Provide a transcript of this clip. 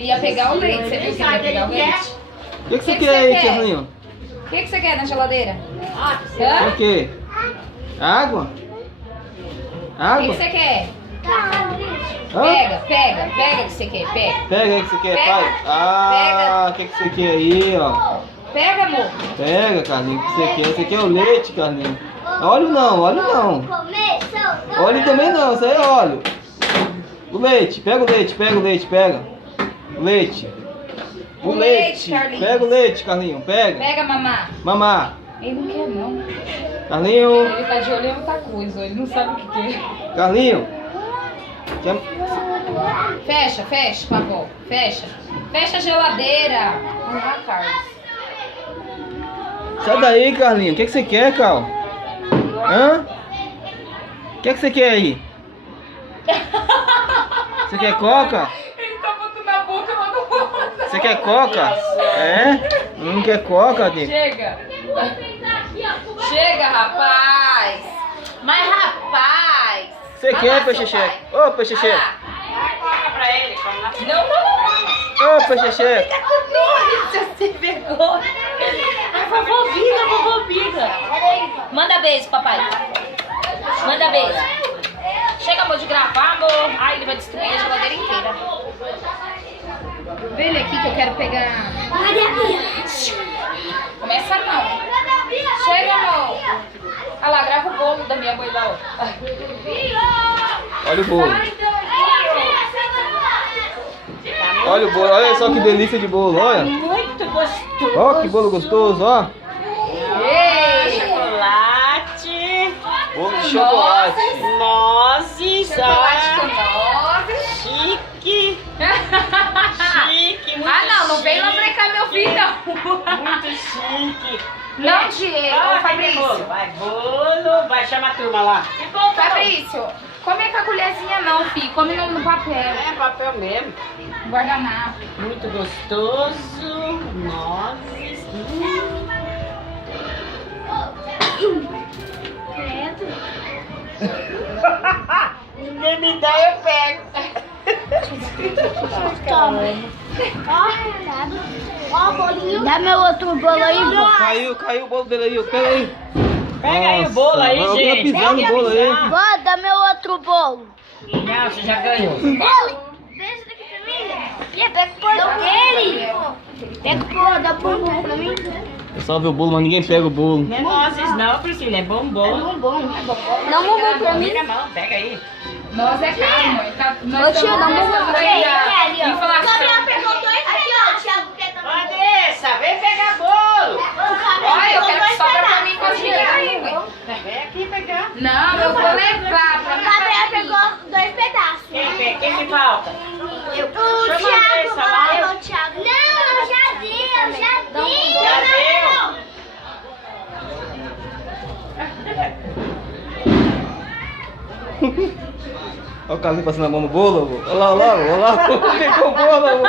Ele ia pegar o leite. Você viu que ele ia pegar o leite? O que você quer aí, Carlinho? O que você quer na geladeira? O que? Água? O Água? que você quer? Hã? Pega o que você quer, pega. Pega aí o que você quer, Pega. pai. Ah, o que você quer aí, ó? Pega, amor. Pega, Carlinho, o que você quer? Você quer o leite, Carlinho? Óleo não, óleo não. Óleo também não, isso aí é óleo. O leite, pega o leite, pega o leite, pega. O leite. O leite, Carlinhos. Pega o leite, Carlinho, pega. Pega, mamá. Mamá. Ele não quer, não. Carlinho. Ele tá de olho em outra coisa, ele não sabe o que quer. Carlinho. Fecha, por favor. Fecha a geladeira. Vamos lá, Carlos. Sai daí, Carlinho. O que você quer, Carl? Hã? O que você quer aí? Você quer coca? Ele tá botando na boca, mas não bota. Você quer coca? É? Não quer coca, aqui? Chega. Chega, rapaz. Mas, rapaz. Você quer, Peixeche? Ô, Peixeche. Coloca pra ele. Não. Ô, Peixeche. Nossa, sem vergonha. A vovó Biga. Manda beijo, papai. Manda beijo. Chega, amor, de gravar, amor. Ai, ele vai destruir a geladeira inteira. Vê ele aqui que eu quero pegar. Começa não. Chega, amor. Olha lá, grava o bolo da minha mãe lá, ó. Olha o bolo. Olha o bolo, olha só que delícia de bolo, olha. Muito gostoso. Ó, que bolo gostoso, ó. Chocolate. Bolo de chocolate. Nozes. Chocolate com nozes. Chique. Chique, muito não vem lambrecar meu filho, não. Muito chique. Não, Diego, Fabrício. Vai, bolo. Vai, chama a turma lá. Fabrício, come com a colherzinha não, filho. Come no papel. É papel mesmo. Guardanapo. Muito gostoso. Nozes. Ninguém me dá, eu pego. Ó, bolinho. Dá meu outro bolo aí, vô. Caiu o bolo dele aí, pega aí. Pega aí o bolo aí, Nossa, gente. alguém pisando no bolo aí. Vó, dá meu outro bolo. Não, você já ganhou. Deixa daqui pra mim. Pega o bolo dele. Pega o bolo, dá o bolo pra mim. Eu só vi o bolo, mas ninguém pega o bolo. Não é nozes não, Priscila, é bombom. Não, bombom pra mim. Vira a mão, pega aí. Nós é caro, mãe. Ô, tio, dá bombom pra mim. Inflação. pegou 2 pedaços. Thiago quer também. Dessa, vem pegar bolo. Olha, eu quero que sobra pra mim com as meninas aí, mãe. Vem aqui pegar. Não, eu vou levar pra mim. O Gabriel pegou 2 pedaços. Quem que falta? O Chama a Thiago, Dessa lá. o Thiago. Não, eu já dei, Já deu. Olha o Carlinhos passando a mão no bolo. Olha lá. Pegou o bolo.